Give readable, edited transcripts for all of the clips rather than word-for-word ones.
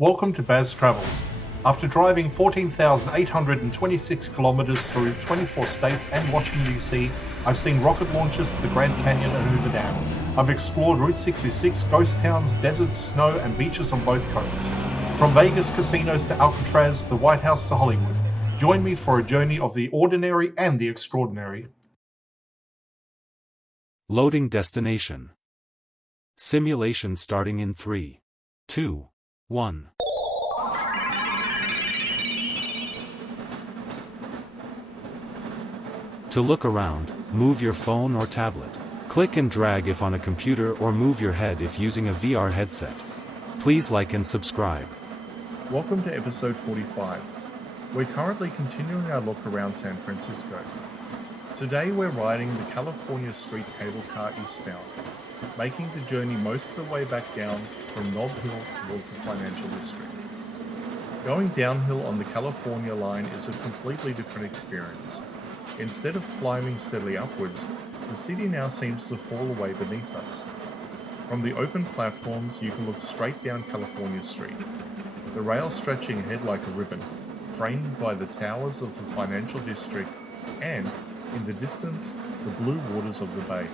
Welcome to Baz Travels. After driving 14,826 kilometers through 24 states and Washington, D.C., I've seen rocket launches to the Grand Canyon and Hoover Dam. I've explored Route 66, ghost towns, deserts, snow, and beaches on both coasts. From Vegas casinos to Alcatraz, the White House to Hollywood. Join me for a journey of the ordinary and the extraordinary. Loading destination. Simulation starting in 3, 2, 1. To look around, move your phone or tablet. Click and drag if on a computer or move your head if using a VR headset. Please like and subscribe. Welcome to episode 45. We're currently continuing our look around San Francisco. Today we're riding the California Street cable car eastbound, making the journey most of the way back down from Nob Hill towards the financial district. Going downhill on the California line is a completely different experience. Instead of climbing steadily upwards, the city now seems to fall away beneath us. From the open platforms, you can look straight down California Street, the rails stretching ahead like a ribbon, framed by the towers of the financial district and, in the distance, the blue waters of the bay.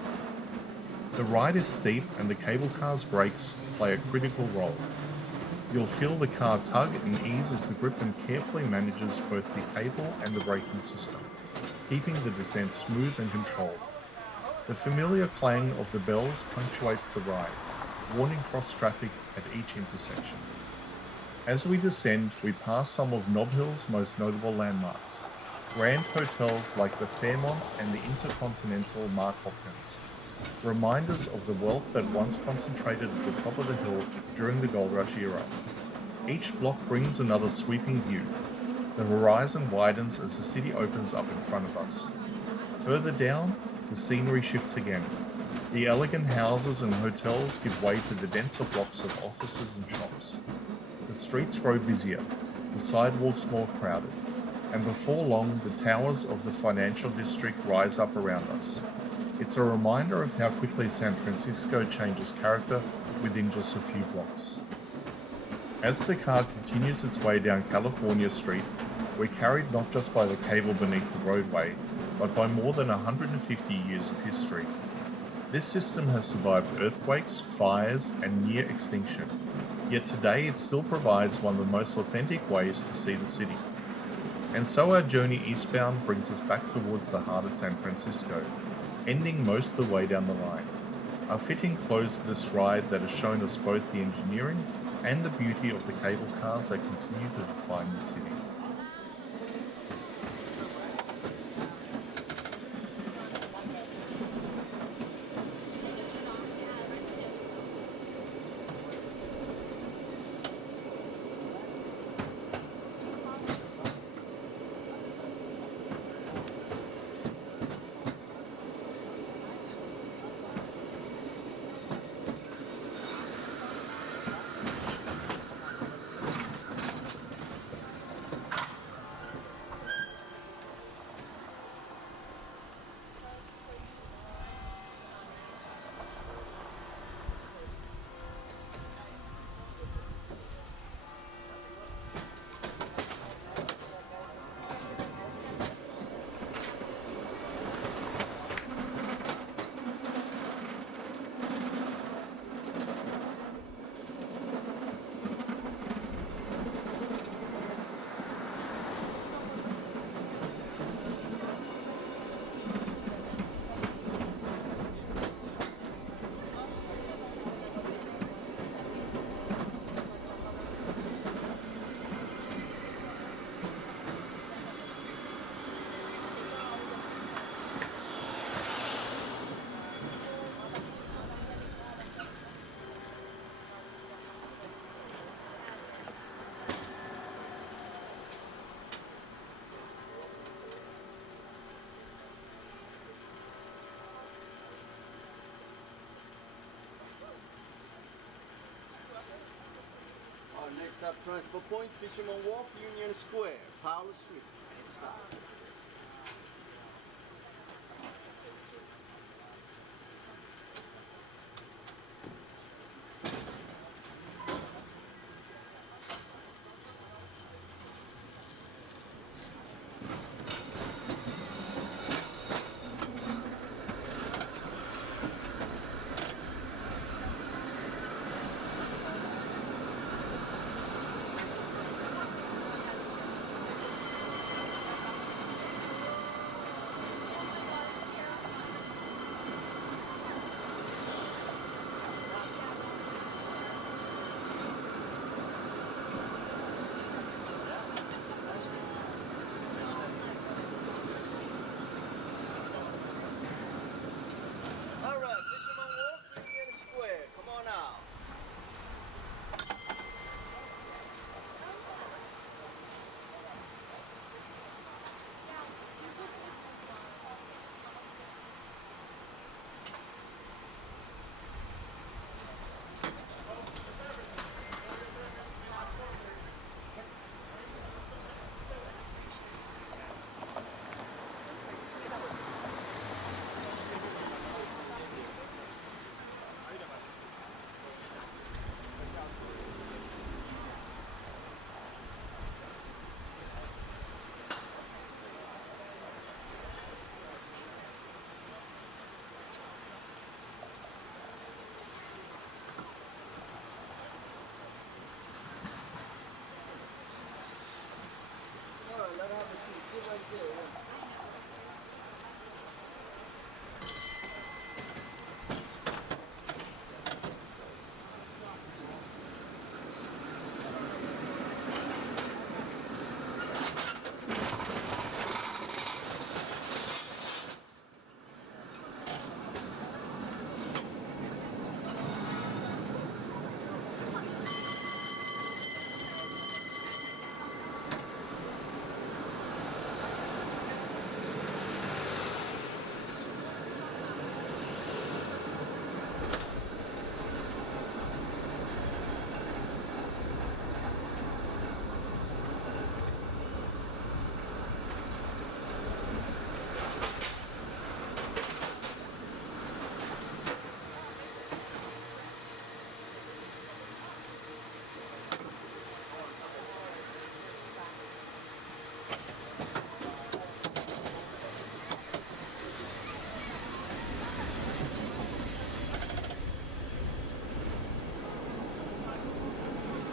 The ride is steep and the cable car's brakes play a critical role. You'll feel the car tug and ease as the gripman carefully manages both the cable and the braking system, keeping the descent smooth and controlled. The familiar clang of the bells punctuates the ride, warning cross traffic at each intersection. As we descend, we pass some of Nob Hill's most notable landmarks, grand hotels like the Fairmont and the Intercontinental Mark Hopkins, reminders of the wealth that once concentrated at the top of the hill during the Gold Rush era. Each block brings another sweeping view. The horizon widens as the city opens up in front of us. Further down, the scenery shifts again. The elegant houses and hotels give way to the denser blocks of offices and shops. The streets grow busier, the sidewalks more crowded, and before long the towers of the financial district rise up around us. It's a reminder of how quickly San Francisco changes character within just a few blocks. As the car continues its way down California Street, we're carried not just by the cable beneath the roadway, but by more than 150 years of history. This system has survived earthquakes, fires, and near extinction, yet today it still provides one of the most authentic ways to see the city. And so our journey eastbound brings us back towards the heart of San Francisco, ending most of the way down the line. A fitting close to this ride that has shown us both the engineering and the beauty of the cable cars that continue to define the city. Next up, Transfer Point, Fisherman Wharf, Union Square, Powell Street. Stop.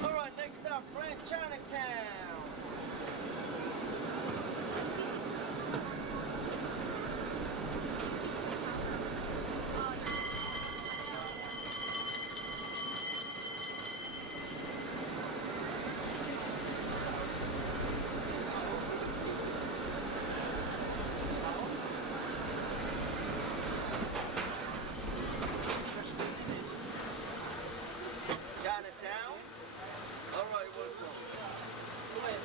All right, next up, Grand Chinatown. Chinatown. All right, welcome.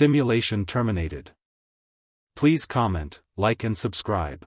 Simulation terminated. Please comment, like and subscribe.